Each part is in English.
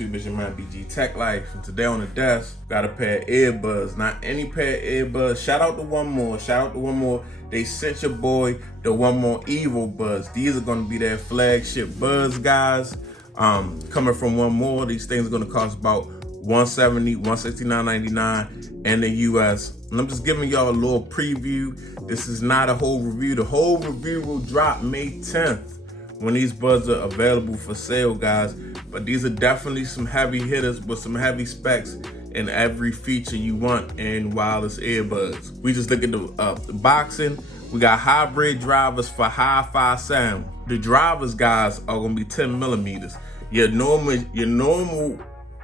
YouTube? It's your man BG Tech Life, and today on the desk got a pair of earbuds. Not any pair of earbuds. Shout out to 1More. Shout out to 1More. They sent your boy the 1More Evo buds. These are gonna be their flagship buds, guys. Coming from 1More, these things are gonna cost about $170, $169.99 in the US. And I'm just giving y'all a little preview. This is not a whole review. The whole review will drop May 10th when these buds are available for sale, guys. But these are definitely some heavy hitters with some heavy specs and every feature you want in wireless earbuds. We just look at the boxing. We got hybrid drivers for hi-fi sound. The drivers, guys, are gonna be 10 millimeters. Your normal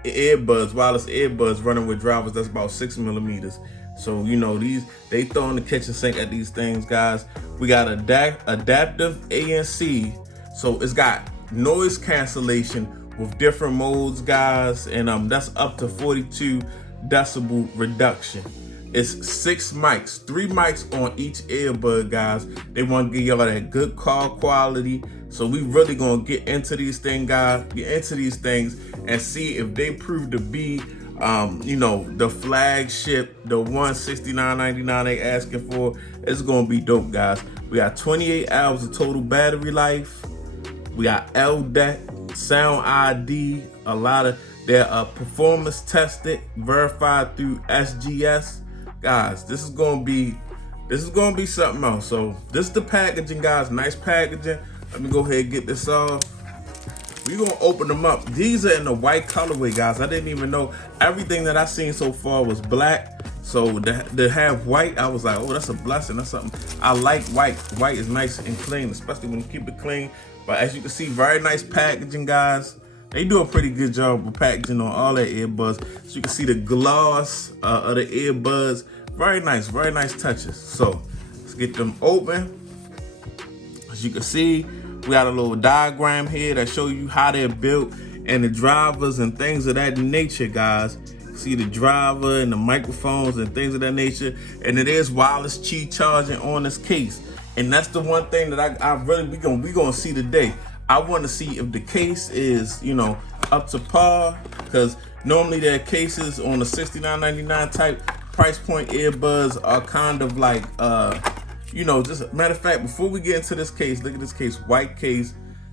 earbuds, wireless earbuds running with drivers, that's about 6 millimeters. So, you know, they throw in the kitchen sink at these things, guys. We got adaptive ANC. So it's got noise cancellation with different modes, guys. And that's up to 42 decibel reduction. It's 6 mics, 3 mics on each earbud, guys. They want to give y'all that good call quality. So we really gonna get into these things, guys. Get into these things and see if they prove to be, you know, the flagship, the $169.99 they asking for. It's gonna be dope, guys. We got 28 hours of total battery life. We got LDAC, Sound ID, a lot of their performance tested, verified through SGS. Guys, this is gonna be something else. So this is the packaging, guys. Nice packaging. Let me go ahead and get this off. We're gonna open them up. These are in the white colorway, guys. I didn't even know everything that I seen so far was black. So to have white, I was like, oh, that's a blessing. That's something. I like white. White is nice and clean, especially when you keep it clean. But as you can see, very nice packaging, guys. They do a pretty good job with packaging on all their earbuds. So you can see the gloss of the earbuds. Very nice touches. So let's get them open. As you can see, we got a little diagram here that shows you how they're built and the drivers and things of that nature, guys. See the driver and the microphones and things of that nature. And it is wireless Qi charging on this case. And that's the one thing that I really, we gonna see today. I want to see if the case is, you know, up to par, because normally their cases on the $69.99 type price point earbuds are kind of like, you know, just matter of fact, before we get into this case, look at this case, white case.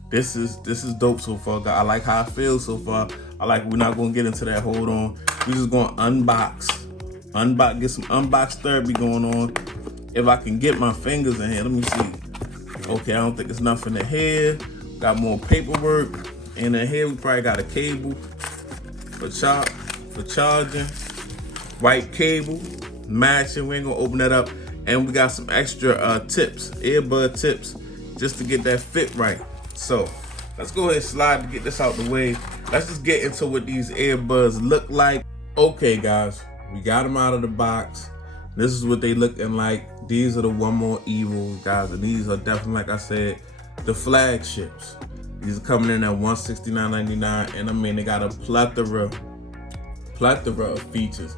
This is dope so far, guys. I like how it feels so far. We're not gonna get into that. Hold on, we just gonna unbox, get some unbox therapy going on. If I can get my fingers in here, let me see. Okay, I don't think it's nothing in here. Got more paperwork. And in here, we probably got a cable for charging. White cable, matching. We ain't gonna open that up. And we got some extra tips, earbud tips, just to get that fit right. So let's go ahead and slide to get this out the way. Let's just get into what these earbuds look like. Okay, guys, we got them out of the box. This is what they looking like. These are the 1More Evo, guys, and these are definitely, like I said, the flagships. These are coming in at $169.99, and I mean, they got a plethora of features.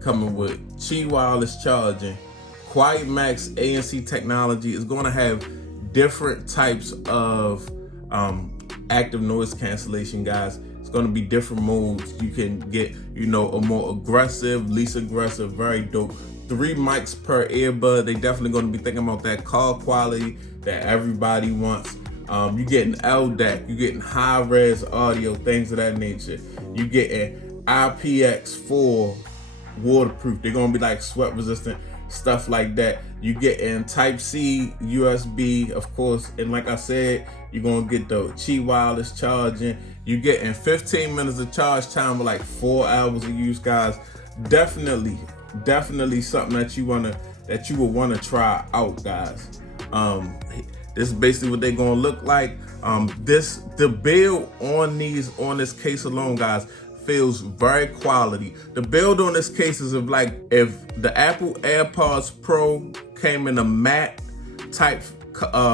Coming with Qi wireless charging, Quiet Max ANC technology. Is going to have different types of active noise cancellation, guys. It's going to be different modes. You can get, you know, a more aggressive, least aggressive, very dope. 3 mics per earbud. They definitely going to be thinking about that call quality that everybody wants. You getting LDAC, you getting high res audio, things of that nature. You getting IPX4 waterproof. They're gonna be like sweat resistant, stuff like that. You getting Type C USB, of course, and like I said, you're gonna get the Qi wireless charging. You getting 15 minutes of charge time with like 4 hours of use, guys. Definitely something that you would wanna try out, guys. This is basically what they're gonna look like. The build on this case alone, guys, feels very quality. The build on this case is like if the Apple AirPods Pro came in a matte type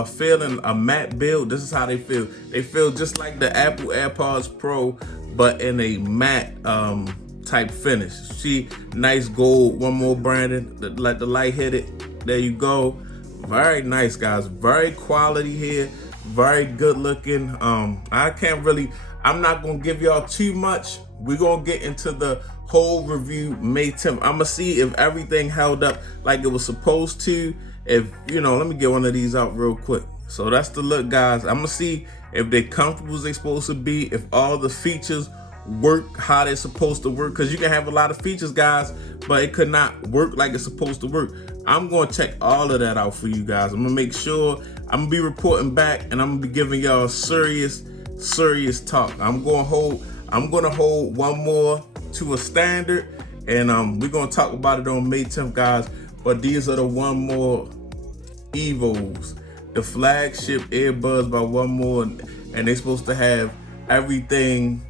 feeling, a matte build. This is how they feel. They feel just like the Apple AirPods Pro, but in a matte type finish. See, nice gold, 1More branding, like the light hit it. There you go. Very nice, guys. Very quality here. Very good looking. I I'm not gonna give y'all too much. We're gonna get into the whole review May 10th. I'm gonna see if everything held up like it was supposed to. If, you know, let me get one of these out real quick. So that's the look, guys. I'm gonna see if they're comfortable as they're supposed to be, if all the features work how they're supposed to work, because you can have a lot of features, guys, but it could not work like it's supposed to work. I'm going to check all of that out for you guys. I'm gonna make sure, I'm gonna be reporting back, and I'm gonna be giving y'all serious talk. I'm gonna hold 1More to a standard, and we're gonna talk about it on May 10th, guys. But these are the 1More Evos, the flagship earbuds by 1More, and they're supposed to have everything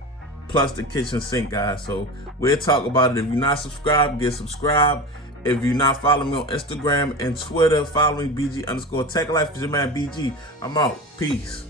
plus the kitchen sink, guys. So we'll talk about it. If you're not subscribed, get subscribed. If you're not following me on Instagram and Twitter, follow me, BG_TechLife. It's your man BG. I'm out. Peace.